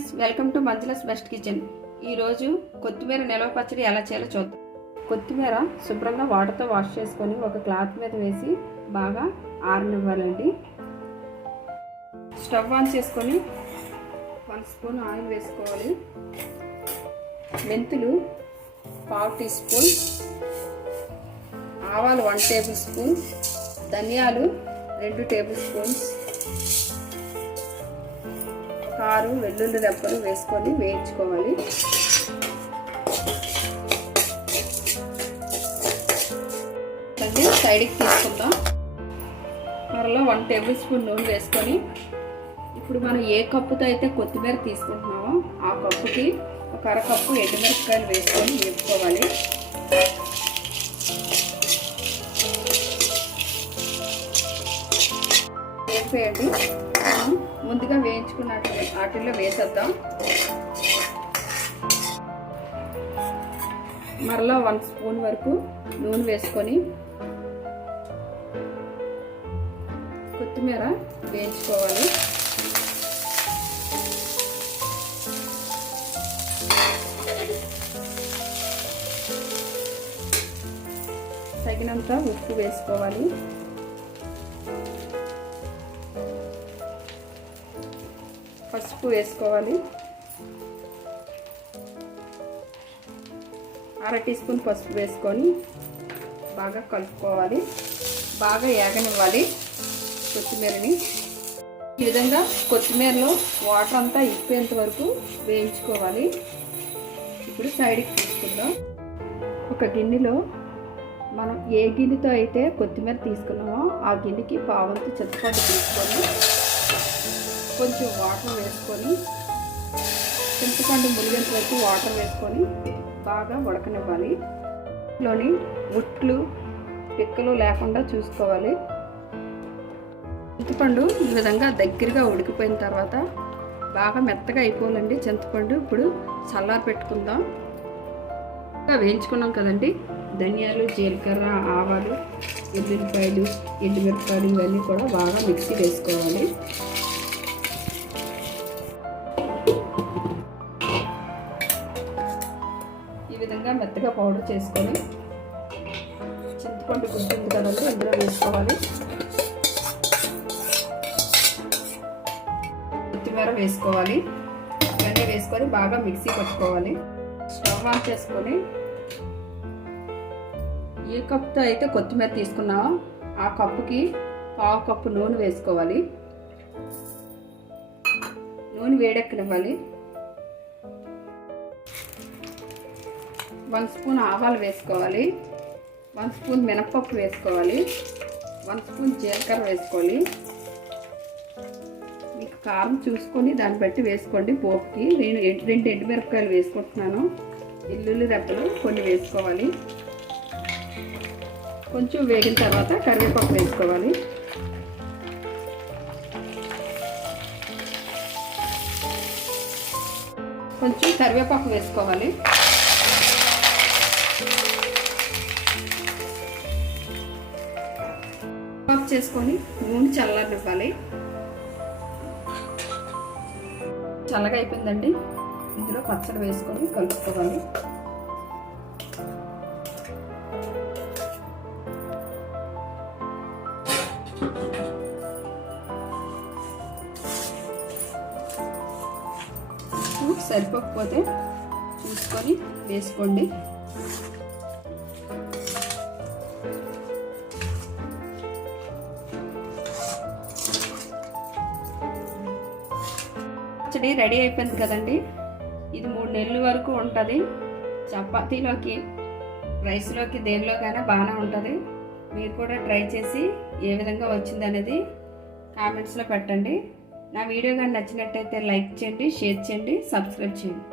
Friends welcome to Manjula's best kitchen. ఈరోజు కొత్తిమీర నిల్వ పచ్చడి ఎలా చేయాలో చూద్దాం. కొత్తిమీర శుభ్రంగా వాటర్తో వాష్ చేసుకొని ఒక క్లాత్ మీద వేసి బాగా ఆరనివ్వాలండి. స్టవ్ ఆన్ చేసుకొని వన్ స్పూన్ ఆయిల్ వేసుకోవాలి. మెంతులు పావు టీ స్పూన్ ఆవాలు వన్ టేబుల్ స్పూన్ ధనియాలు రెండు టేబుల్ స్పూన్స్ కారు వెల్లుల్లి దప్పలు వేసుకొని వేయించుకోవాలి. అంటే సైడ్కి తీసుకుందాం. మరలో వన్ టేబుల్ స్పూన్ నూనె వేసుకొని ఇప్పుడు మనం ఏ కప్పుతో అయితే కొత్తిమీర తీసుకుంటున్నామో ఆ కప్పుకి ఒక అరకప్పు ఎండుమిరపకాయలు వేసుకొని వేపుకోవాలి. వేపేయండి. ముందుగా వేయించుకున్నట్టు వాటిల్లో వేసేద్దాం. మరలా వన్ స్పూన్ వరకు నూనె వేసుకొని కొత్తిమీర వేయించుకోవాలి. తగినంత ఉప్పు వేసుకోవాలి. పసుపు వేసుకోవాలి. అర టీ స్పూన్ పసుపు వేసుకొని బాగా కలుపుకోవాలి. బాగా ఏగనివ్వాలి కొత్తిమీరని. ఈ విధంగా కొత్తిమీరలో వాటర్ అంతా ఇప్పేంత వరకు వేయించుకోవాలి. ఇప్పుడు సైడ్కి తీసుకుందాం. ఒక గిన్నెలో మనం ఏ గిన్నెతో అయితే కొత్తిమీర తీసుకున్నామో ఆ గిన్నెకి పావంతు చింతపండు తీసుకొని కొంచెం వాటర్ వేసుకొని చింతపండు మునిగేంత వరకు వాటర్ వేసుకొని బాగా ఉడకనివ్వాలి. లోని ముట్లు పిక్కలు లేకుండా చూసుకోవాలి. చింతపండు ఈ విధంగా దగ్గరగా ఉడికిపోయిన తర్వాత బాగా మెత్తగా అయిపోవాలండి చింతపండు. ఇప్పుడు చల్లారి పెట్టుకుందాం. వేయించుకున్నాం కదండి. ధనియాలు జీలకర్ర ఆవాలు ఎల్లుల్లిపాయలు ఎండుమిరపకాయలు ఇవన్నీ కూడా బాగా మిక్సీ వేసుకోవాలి. విధంగా మెత్తగా పౌడర్ చేసుకొని చింతపండు గుర్తుంది కదండి ఇందులో వేసుకోవాలి. కొత్తిమీర వేసుకోవాలి. ఇవన్నీ వేసుకొని బాగా మిక్సీ పట్టుకోవాలి. స్టవ్ ఆన్ చేసుకొని ఏ కప్తో అయితే కొత్తిమీర తీసుకున్నామో ఆ కప్పుకి పావు కప్పు నూనె వేసుకోవాలి. నూనె వేడెక్కనివ్వాలి. వన్ స్పూన్ ఆవాలు వేసుకోవాలి. వన్ స్పూన్ మినప్పప్పు వేసుకోవాలి. వన్ స్పూన్ జీలకర్ర వేసుకోవాలి. మీకు కారం చూసుకొని దాన్ని బట్టి వేసుకోండి పోపుకి. నేను రెండు ఎండుమిరపకాయలు వేసుకుంటున్నాను. ఇల్లుల్లి రెప్పలు కొన్ని వేసుకోవాలి. కొంచెం వేగిన తర్వాత కరివేపాకు వేసుకోవాలి. కొంచెం కరివేపాకు వేసుకోవాలి. చేసుకొని నూనె చల్లనివ్వాలి చల్లగా అయిపోయిందండి. ఇందులో పచ్చడి వేసుకొని కలుపుకోవాలి. సరిపోకపోతే చూసుకొని వేసుకోండి. పచ్చడి రెడీ అయిపోయింది కదండి. ఇది మూడు నెలల వరకు ఉంటుంది. చపాతీలోకి రైస్లోకి దేనిలోకైనా బాగానే ఉంటుంది. మీరు కూడా ట్రై చేసి ఏ విధంగా వచ్చింది అనేది కామెంట్స్లో పెట్టండి. నా వీడియో కానీ నచ్చినట్టయితే లైక్ చేయండి షేర్ చేయండి సబ్స్క్రైబ్ చేయండి.